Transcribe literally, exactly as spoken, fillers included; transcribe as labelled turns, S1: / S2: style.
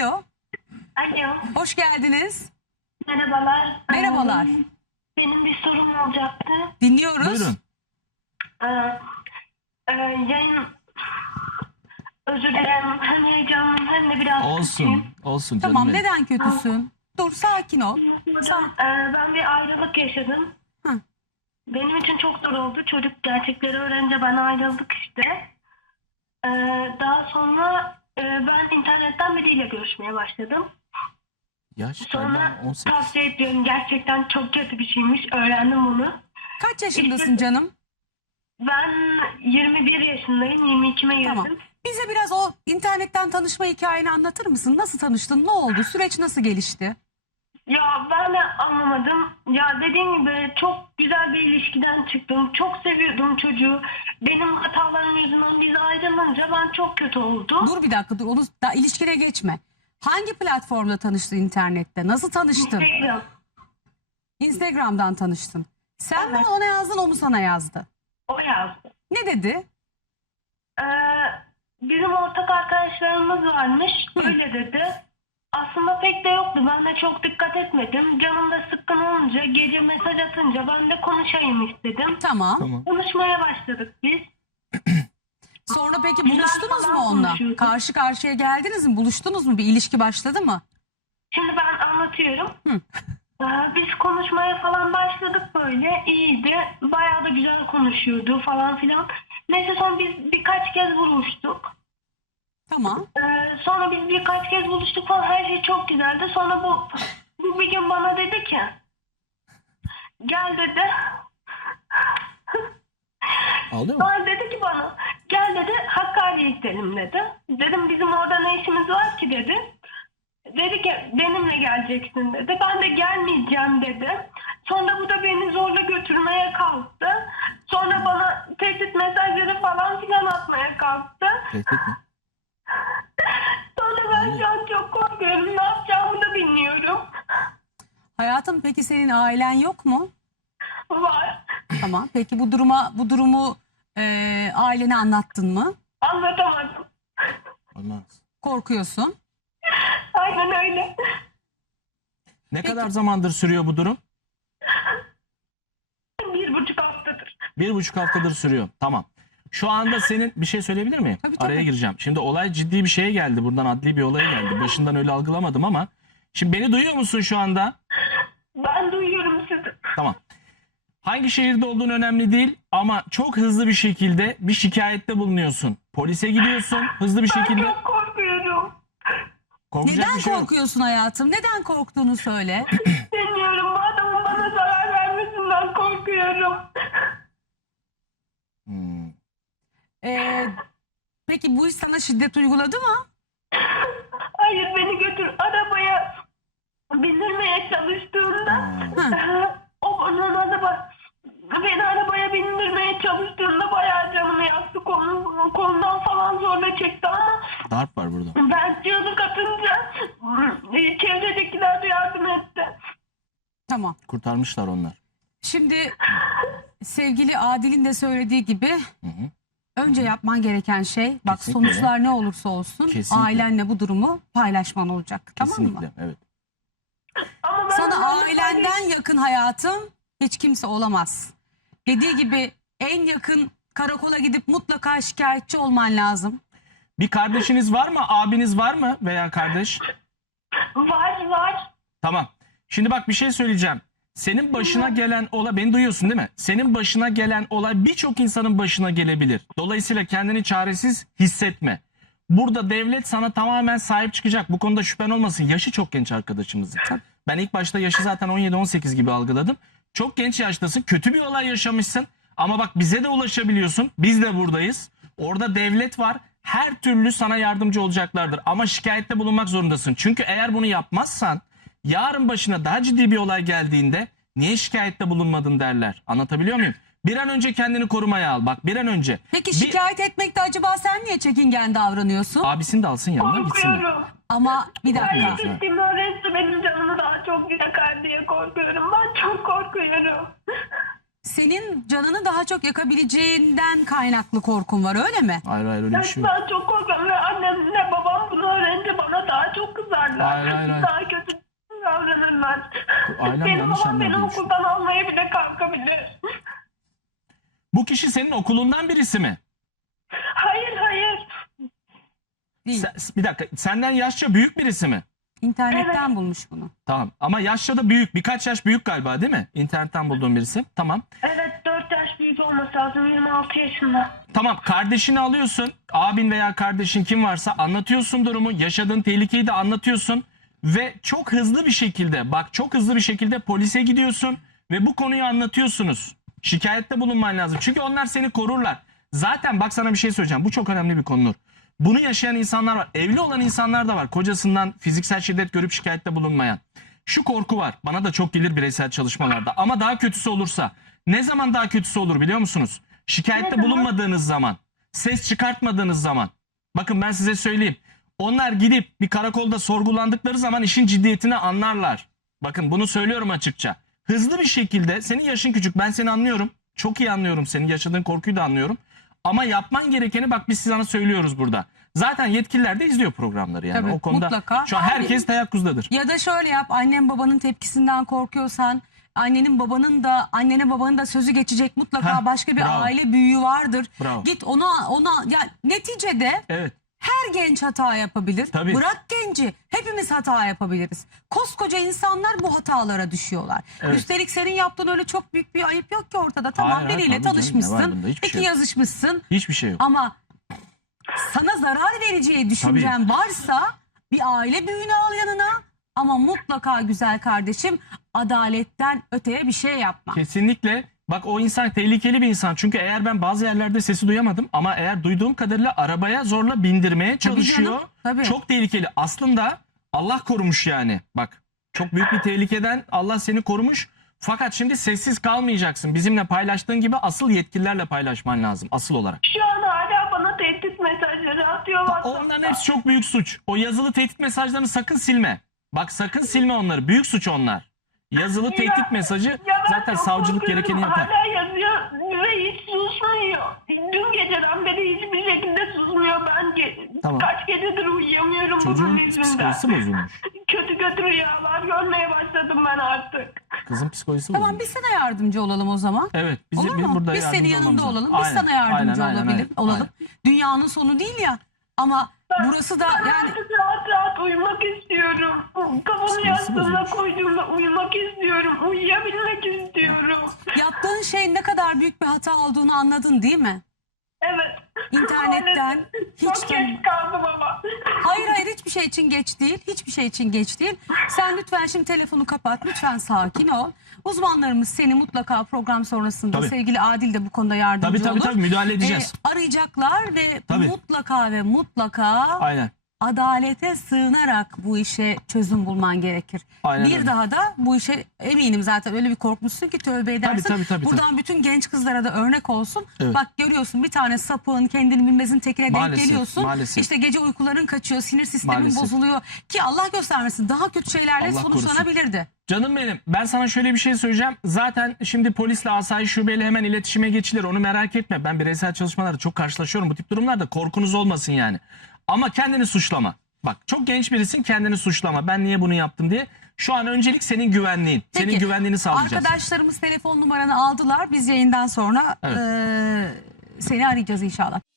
S1: Alo.
S2: Alo.
S1: Hoş geldiniz.
S2: Merhabalar.
S1: Merhabalar.
S2: Ee, Benim bir sorum olacaktı.
S1: Dinliyoruz.
S3: Buyurun.
S2: Ee, e, yayın özür dilerim. Hem heyecanlıyım hem de biraz
S3: Olsun.
S2: kötüyüm.
S3: Olsun canım
S1: Tamam,
S3: benim.
S1: neden kötüsün? Dur, sakin ol.
S2: Hocam, e, ben bir ayrılık yaşadım.
S1: Hı.
S2: Benim için çok zor oldu. Çocuk gerçekleri öğrenince ben ayrıldık işte. Ee, daha sonra e, ben internetten biriyle görüşmeye başladım.
S3: Yaş
S2: Sonra
S3: galiba on sekiz.
S2: tavsiye ediyorum. Gerçekten çok kötü bir şeymiş. Öğrendim bunu.
S1: Kaç yaşındasın canım?
S2: Ben yirmi bir yaşındayım. yirmi ikime girdim.
S1: Tamam. Bize biraz o internetten tanışma hikayeni anlatır mısın? Nasıl tanıştın? Ne oldu? Süreç nasıl gelişti?
S2: Ya ben de anlamadım. Ya dediğim gibi çok güzel bir ilişkiden çıktım. Çok seviyordum çocuğu. Benim hatalarım yüzünden biz ayrılınca ben çok kötü oldum.
S1: Dur bir dakika, dur. Onu da ilişkine geçme. Hangi platformda tanıştın internette? Nasıl tanıştın?
S2: Instagram.
S1: Instagram'dan tanıştın. Sen
S2: Evet.
S1: mi ona yazdın, o mu sana yazdı?
S2: O yazdı.
S1: Ne dedi?
S2: Ee, bizim ortak arkadaşlarımız varmış. Öyle dedi. Aslında pek de yoktu. Ben de çok dikkat etmedim. Canım da sıkkın olunca gece mesaj atınca ben de konuşayım istedim.
S1: Tamam.
S3: Tamam.
S2: Konuşmaya başladık biz.
S1: Sonra peki
S2: Güzel
S1: buluştunuz
S2: falan
S1: mu onunla?
S2: konuşuyorduk.
S1: Karşı karşıya geldiniz mi? Buluştunuz mu? Bir ilişki başladı mı?
S2: Şimdi ben anlatıyorum.
S1: Hı.
S2: Ee, Biz konuşmaya falan başladık böyle. İyiydi. Bayağı da güzel konuşuyordu falan filan. Neyse sonra biz birkaç kez buluştuk.
S1: Tamam.
S2: Ee, sonra biz birkaç kez buluştuk falan. Her şey çok güzeldi. Sonra bu, bu bir gün bana dedi ki gel dedi.
S3: Ağlıyor mu?
S2: Sonra dedi ki bana gel dedi Hakkari'ye gidelim dedi. Dedim bizim orada ne işimiz var ki dedi. Dedi ki benimle geleceksin dedi. Ben de gelmeyeceğim dedi. Sonra bu da beni zorla götürmeye kalktı. Sonra bana tehdit mesajları falan filan atmaya kalktı.
S3: Tehdit mi?
S2: Sonra ben şu an çok korkuyorum. Ne yapacağımı da bilmiyorum.
S1: Hayatım, peki senin ailen yok mu?
S2: Var.
S1: Tamam. Peki bu duruma bu durumu e, ailene anlattın mı?
S2: Anlatamadım.
S3: Olmaz.
S1: Korkuyorsun.
S2: Aynen öyle.
S3: Ne kadar zamandır sürüyor bu durum?
S2: Bir buçuk haftadır.
S3: Bir buçuk haftadır sürüyor. Tamam. Şu anda senin bir şey söyleyebilir miyim?
S1: Tabii, tabii.
S3: Araya gireceğim. Şimdi olay ciddi bir şeye geldi. Buradan adli bir olaya geldi. Başından öyle algılamadım ama. Şimdi beni duyuyor musun şu anda?
S2: Ben duyuyorum sizi.
S3: Tamam. Hangi şehirde olduğun önemli değil ama çok hızlı bir şekilde bir şikayette bulunuyorsun. Polise gidiyorsun hızlı bir
S2: Ben
S3: şekilde.
S2: çok korkuyorum.
S3: Korkacak
S1: Neden
S3: bir şey yok.
S1: korkuyorsun hayatım? Neden korktuğunu söyle.
S2: Bilmiyorum, bu adamın bana zarar vermesinden korkuyorum.
S3: Hmm.
S1: Ee, peki bu iş sana şiddet uyguladı mı?
S2: Hayır, beni götür arabaya bindirmeye çalıştığında
S3: Ha.
S2: o bana araba beni arabaya bindirmeye çalıştığında bayağı canımı yaktı, konu, kolundan falan zorla çekti ama
S3: Darp var burada.
S2: ben çığlık atınca e, çevredekiler de yardım etti.
S1: Tamam.
S3: Kurtarmışlar onlar.
S1: Şimdi sevgili Adil'in de söylediği gibi
S3: Hı hı.
S1: önce yapman gereken şey, bak,
S3: Kesinlikle.
S1: sonuçlar ne olursa olsun
S3: Kesinlikle.
S1: ailenle bu durumu paylaşman olacak. Tamam
S3: Kesinlikle.
S1: mı?
S3: Evet.
S2: Ama ben
S1: Sana
S2: onlarla
S1: ailenden yakın hayatım hiç kimse olamaz. Dediği gibi en yakın karakola gidip mutlaka şikayetçi olman lazım.
S3: Bir kardeşiniz var mı? Abiniz var mı? Veya kardeş?
S2: var var.
S3: Tamam. Şimdi bak bir şey söyleyeceğim. Senin başına gelen olay, beni duyuyorsun değil mi? Senin başına gelen olay birçok insanın başına gelebilir. Dolayısıyla kendini çaresiz hissetme. Burada devlet sana tamamen sahip çıkacak. Bu konuda şüphen olmasın. Yaşı çok genç arkadaşımızın. Ben ilk başta yaşı zaten on yedi on sekiz gibi algıladım. Çok genç yaştasın. Kötü bir olay yaşamışsın. Ama bak bize de ulaşabiliyorsun. Biz de buradayız. Orada devlet var. Her türlü sana yardımcı olacaklardır. Ama şikayette bulunmak zorundasın. Çünkü eğer bunu yapmazsan yarın başına daha ciddi bir olay geldiğinde niye şikayette bulunmadın derler. Anlatabiliyor muyum? Bir an önce kendini korumaya al. Bak bir an önce.
S1: Peki
S3: Bir-
S1: şikayet etmekte acaba sen niye çekingen davranıyorsun?
S3: Abisini de alsın yanına gitsinler.
S2: Korkuyorum.
S1: Ama bir dakika.
S2: Hayır, gittiğim öğrenci benim canımı daha çok yakar diye korkuyorum. Ben çok korkuyorum.
S1: senin canını daha çok yakabileceğinden kaynaklı korkun var, öyle mi?
S3: Hayır hayır öyle bir
S2: Evet,
S3: şey yok.
S2: ben çok korkuyorum ve annem ne babam bunu öğrenince bana daha çok kızarlar.
S3: Hayır, hayır, hayır.
S2: Daha kötü davranırlar.
S3: Ailen
S2: Benim
S3: yanlış
S2: babam beni
S3: anlıyor bu işi.
S2: okuldan almaya bile kalkabilir.
S3: Bu kişi senin okulundan birisi mi?
S2: Hayır hayır.
S1: Değil.
S3: Sen- bir dakika, senden yaşça büyük birisi mi?
S1: İnternetten
S2: Evet.
S1: bulmuş bunu.
S3: Tamam ama yaşça da büyük, birkaç yaş büyük galiba değil mi? İnternetten bulduğun birisi. Tamam.
S2: Evet, dört yaş büyük olması lazım, yirmi altı yaşında.
S3: Tamam, kardeşini alıyorsun. Abin veya kardeşin kim varsa anlatıyorsun durumu. Yaşadığın tehlikeyi de anlatıyorsun. Ve çok hızlı bir şekilde, bak çok hızlı bir şekilde polise gidiyorsun. Ve bu konuyu anlatıyorsunuz. Şikayette bulunman lazım. Çünkü onlar seni korurlar. Zaten bak sana bir şey söyleyeceğim. Bu çok önemli bir konu. Bunu yaşayan insanlar var. Evli olan insanlar da var. Kocasından fiziksel şiddet görüp şikayette bulunmayan. Şu korku var. Bana da çok gelir bireysel çalışmalarda. Ama daha kötüsü olursa. Ne zaman daha kötüsü olur biliyor musunuz? Şikayette
S2: Ne zaman?
S3: bulunmadığınız zaman. Ses çıkartmadığınız zaman. Bakın ben size söyleyeyim. Onlar gidip bir karakolda sorgulandıkları zaman işin ciddiyetini anlarlar. Bakın bunu söylüyorum açıkça. Hızlı bir şekilde, senin yaşın küçük, ben seni anlıyorum. Çok iyi anlıyorum, senin yaşadığın korkuyu da anlıyorum. Ama yapman gerekeni bak biz sana söylüyoruz burada. Zaten yetkililer de izliyor programları yani.
S1: Tabii,
S3: O konuda
S1: mutlaka.
S3: şu an herkes teyakkuzdadır.
S1: Ya da şöyle yap, annen babanın tepkisinden korkuyorsan, annenin babanın da annene babanın da sözü geçecek mutlaka
S3: Heh,
S1: başka bir
S3: bravo.
S1: aile büyüğü vardır.
S3: Bravo.
S1: Git ona ona ya neticede
S3: Evet.
S1: her genç hata yapabilir.
S3: Tabii.
S1: Bırak genci, hepimiz hata yapabiliriz. Koskoca insanlar bu hatalara düşüyorlar.
S3: Evet.
S1: Üstelik senin yaptığın öyle çok büyük bir ayıp yok ki ortada. Tamam,
S3: Hayır, hayır,
S1: biriyle
S3: tabii canım, ne var
S1: tanışmışsın,
S3: bunda? Hiçbir
S1: iki
S3: şey yok.
S1: yazışmışsın
S3: Hiçbir şey yok.
S1: ama sana zarar vereceği düşüncen varsa bir aile büyüğünü al yanına, ama mutlaka güzel kardeşim adaletten öteye bir şey yapma.
S3: Kesinlikle. Bak o insan tehlikeli bir insan. Çünkü eğer ben bazı yerlerde sesi duyamadım ama eğer duyduğum kadarıyla arabaya zorla bindirmeye çalışıyor.
S1: canım, tabii.
S3: Çok tehlikeli. Aslında Allah korumuş yani. Bak çok büyük bir tehlikeden Allah seni korumuş. Fakat şimdi sessiz kalmayacaksın. Bizimle paylaştığın gibi asıl yetkililerle paylaşman lazım asıl olarak.
S2: Şu an hala bana tehdit mesajları atıyor WhatsApp'ta.
S3: Onların hepsi çok büyük suç. O yazılı tehdit mesajlarını sakın silme. Bak sakın silme onları. Büyük suç onlar. Yazılı
S2: Ya-
S3: tehdit mesajı
S2: ya ben
S3: zaten
S2: çok
S3: savcılık
S2: korkuyorum.
S3: gerekeni yapar.
S2: Hala yazıyor ve hiç susmuyor. Dün geceden beri hiçbir şekilde susmuyor. Ben ge-
S3: Tamam.
S2: kaç gecedir uyuyamıyorum
S3: Çocuğun
S2: bunun yüzünden.
S3: psikolojisi bozulmuş.
S2: Kötü kötü rüyalar görmeye başladım ben artık.
S3: Kızın psikolojisi
S1: Tamam,
S3: bozulmuş.
S1: biz sana yardımcı olalım o zaman.
S3: Evet. Biz,
S1: Olur
S3: biz
S1: mu?
S3: burada
S1: Biz senin
S3: yardımcı
S1: yanında
S3: olmamız
S1: olalım.
S3: lazım.
S1: Biz sana yardımcı
S3: Aynen, aynen,
S1: olabilir,
S3: aynen.
S1: olalım. Dünyanın sonu değil ya. Ama burası da
S2: Ben
S1: yani
S2: artık rahat rahat uyumak istiyorum. Kafamı
S3: Psikolojisi
S2: yastığına
S3: bozulmuş.
S2: koyduğumda uyumak istiyorum. Uyuyabilmek istiyorum.
S1: yaptığın şeyin ne kadar büyük bir hata olduğunu anladın değil mi?
S2: Evet.
S1: İnternetten
S2: Maalesef
S1: hiç
S2: Çok
S1: de-
S2: geç kaldım ama.
S1: Hayır hayır, hiçbir şey için geç değil. Hiçbir şey için geç değil. Sen lütfen şimdi telefonu kapat. Lütfen sakin ol. Uzmanlarımız seni mutlaka program sonrasında,
S3: Tabii.
S1: sevgili Adil de bu konuda yardımcı
S3: Tabii tabii
S1: olur.
S3: tabii müdahale edeceğiz.
S1: Ee, arayacaklar ve
S3: Tabii.
S1: mutlaka ve mutlaka
S3: Aynen.
S1: adalete sığınarak bu işe çözüm bulman gerekir.
S3: Aynen
S1: bir
S3: öyle.
S1: daha da bu işe eminim zaten öyle bir korkmuşsun ki tövbe edersin.
S3: tabii, tabii,
S1: Buradan bütün genç kızlara da örnek olsun.
S3: Evet.
S1: Bak görüyorsun, bir tane sapığın, kendini bilmezin tekine
S3: Maalesef,
S1: denk geliyorsun.
S3: maalesef.
S1: İşte gece uykuların kaçıyor, sinir sistemin
S3: Maalesef.
S1: bozuluyor. Ki Allah göstermesin, daha kötü şeylerle
S3: Allah korusun.
S1: sonuçlanabilirdi.
S3: Canım benim, ben sana şöyle bir şey söyleyeceğim. Zaten şimdi polisle, asayiş şubeyle hemen iletişime geçilir. Onu merak etme. Ben bireysel çalışmalarda çok karşılaşıyorum bu tip durumlarda. Korkunuz olmasın yani. Ama kendini suçlama. Bak çok genç birisin, kendini suçlama. Ben niye bunu yaptım diye. Şu an öncelik senin güvenliğin. Senin
S1: Peki,
S3: güvenliğini sağlayacağız.
S1: arkadaşlarımız telefon numaranı aldılar. Biz yayından sonra
S3: Evet.
S1: eee, seni arayacağız inşallah.